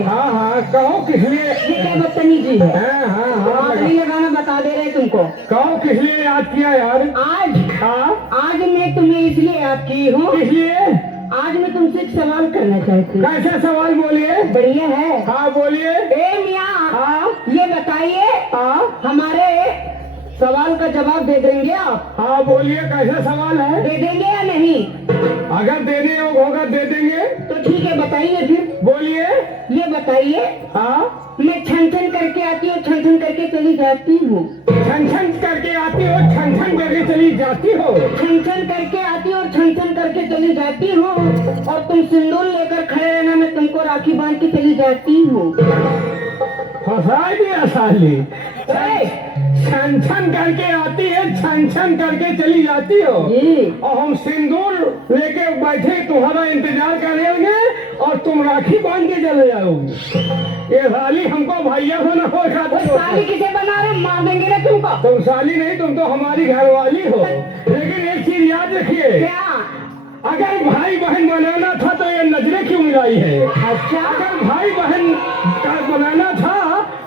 हाँ हाँ, कहो किस लिए? ये क्या बदतमीजी है? हाँ हाँ हाँ, नहीं लगाना बता दे रहे तुमको। कहो किस लिए याद किया यार? आज हाँ, आज मैं तुम्हें इसलिए याद की हूँ, किस लिए? आज मैं तुमसे एक सवाल करना चाहती हूँ। कैसा सवाल बोलिए? बढ़िया है। हाँ बोलिए। ए मियाँ, हाँ ये बताइए, हाँ हमारे सवाल का जवाब दे देंगे आप? हाँ, बोलिए कैसा सवाल है? दे देंगे या नहीं? अगर देने योग होगा दे देंगे। तो ठीक है, बताइए फिर। बोलिए। ये बताइए, हाँ, मैं छन छन करके आती हूँ, छन छन करके चली जाती हूँ। छन छन करके आती हो, छन छन करके चली जाती हो। छन छन करके आती हूँ और छन छन करके चली जाती हूँ, और तुम सिंदूर लेकर खड़े रहना, मैं तुमको राखी बांध के चली जाती हूँ। फंसा दिया साली। छन छन करके आती है, छन छन करके चली जाती हो, जी। और हम सिंदूर लेके बैठे तुम्हारा इंतजार करेंगे और तुम राखी बांध के चले जाओगी। ये साली हमको भैया होना होगा। साली किसे बना रहे, मार देंगे ना तुमको। तुम साली नहीं, तुम तो हमारी घरवाली हो। लेकिन एक चीज याद रखिए, क्या? अगर भाई बहन बनाना था तो ये नजरें क्यों मिलाई है? अच्छा, अगर भाई बहन का बनाना था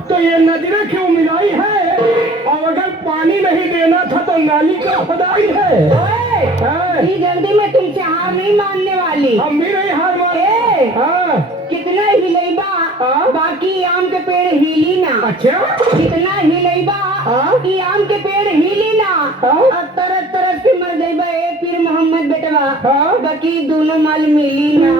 तो ये नजरें क्यों मिलाई है? और अगर पानी नहीं देना था तो नाली क्यों खुदाई है? इतनी जल्दी मैं तुमसे हार नहीं मानने वाली। हम भी नहीं हार माने। हाँ, कितना हिलैबा, हाँ? बाकी आम के पेड़ हिली ना। अच्छा, कितना हिलैबा, हाँ? कि आम के पेड़ हिली ना। हाँ? अब तरह तरह के मर जाइबा, ए पीर मोहम्मद बेटवा, हाँ? बाकी दोनों माल मिली ना।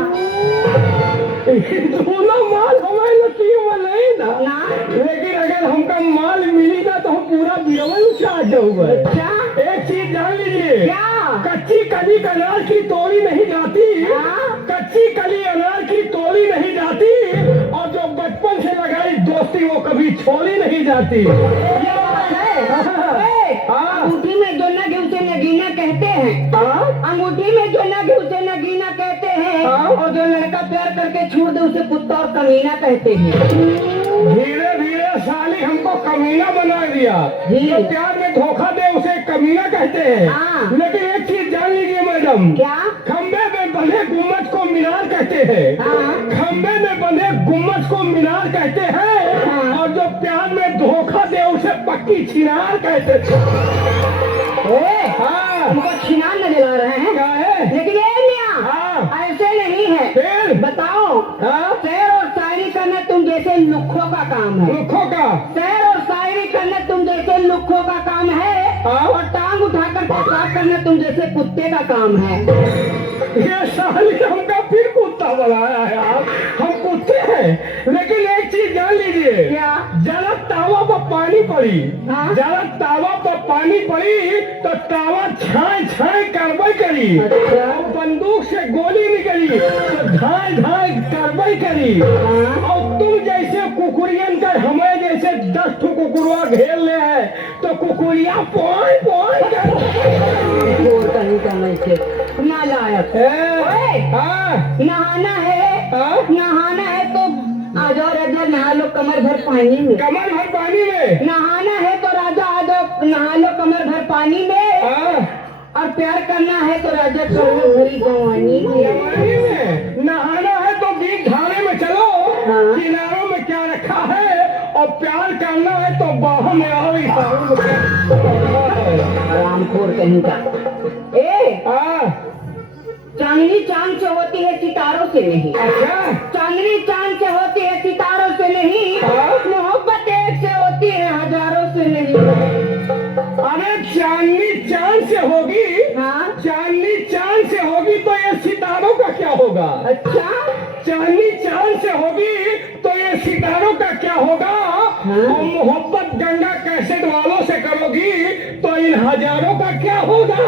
दोनों माल हमें नसीब में नहीं ना। ना? लेकिन अगर हमका माल मिली ना तो हम पूरा बिरवन चाट जाऊंगा। अच्छा, एक चीज जान लीजिए, क्या? कच्ची कली अनार की तोड़ी नहीं जाती। हाँ? कच्ची कली अनार की तोड़ी नहीं जाती, और जो बचपन से लगाई दोस्ती वो कभी छोड़ी नहीं जाती। ये बात है। हाँ। अंगूठी में जो नग उसे नगीना कहते हैं। हाँ? अंगूठी में जो नग उसे नगीना कहते हैं, हाँ? और जो लड़का प्यार करके छोड़ दे उसे कुत्ता और कमीना कहते हैं। धीरे धीरे साली हमको कमीना बना दिया। जी। जो प्यार में धोखा दे उसे कमीना कहते हैं। हाँ। लेकिन एक चीज जान लीजिए मैडम, क्या? खंबे में बंधे गुम्मद को मीनार कहते हैं। हाँ। खंबे में बंधे गुम्मद को मीनार कहते हैं। हाँ। और जो प्यार में धोखा दे उसे पक्की छिनार कहते हैं। हाँ, तुमको छिनार नजर आ रहे हैं, क्या है? लेकिन ये मियाँ, हाँ, ऐसे नहीं है। फिर? बताओ, हाँ? शेर और शायरी करना तुम जैसे लुखों का काम है। रुखों का? शेर और शायरी करना तुम जैसे लुखों का काम है, हाँ? और टांग उठाकर पेशाब करना तुम जैसे कुत्ते का काम है। ये साली हमका फिर कुत्ता बनाया है यार। हम कुत्ते हैं। लेकिन एक चीज जान लीजिए, क्या? जरा तावा पर पानी पड़ी, हाँ? जरा तावा पर पानी पड़ी तो तावा छाए छाए कार्रवाई करी। अच्छा। और बंदूक से गोली निकली तो झाए झाए कार्रवाई करी। हाँ? और तुम जैसे कुकुरियन कर हमें जैसे 10 ठो कुकुरवा घेर ले है तो कुकुरिया पोई पोई कर। और कहीं का मैं से नालायक। ओए, हाँ? नहाना है, हाँ? नहाना है तो आ जाओ राजा, नहा लो कमर भर पानी में। कमर भर पानी में? नहाना है तो राजा आ जाओ, नहा लो कमर भर पानी में। हाँ? और प्यार करना है तो राजा करो भरी गवानी में। जवानी में? नहाना है तो बीच धारे में चलो। हाँ? किनारों में क्या रखा है? और प्यार करना है तो बाहों में आओ। इशारों में आरामखोर कहीं का। ए, हाँ? चांदनी चांद से होती है सितारों से नहीं। अच्छा? चांदनी चांद से होती है सितारों से नहीं। हाँ? मोहब्बत एक से होती है हजारों से नहीं। अरे चांदनी चांद से होगी। हाँ? चांदनी चांद से होगी तो ये सितारों का क्या होगा? अच्छा, चांदनी चांद से होगी तो ये सितारों का क्या होगा? और मोहब्बत गंगा कैसेट वालों से करोगी तो इन हजारों का क्या होगा?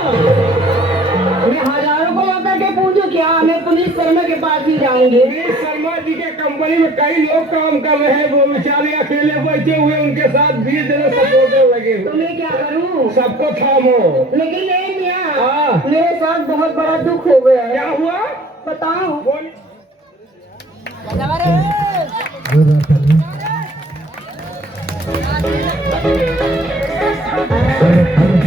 मैं हजारों को होकर के पूछूं क्या? मैं पुलिस शर्मा के पास ही जाऊंगी। गिरीश शर्मा जी के कंपनी में कई लोग काम कर रहे हैं। वो बेचारे अकेले बैठे हुए, उनके साथ 20 दिन सपोर्टर लगे तो हुए। मैं क्या करूं? सबको थामो। लेकिन नहीं मियाँ, हाँ? मेरे साथ बहुत बड़ा दुख हो गया है। क्या हुआ? बताओ। बोल। Good afternoon.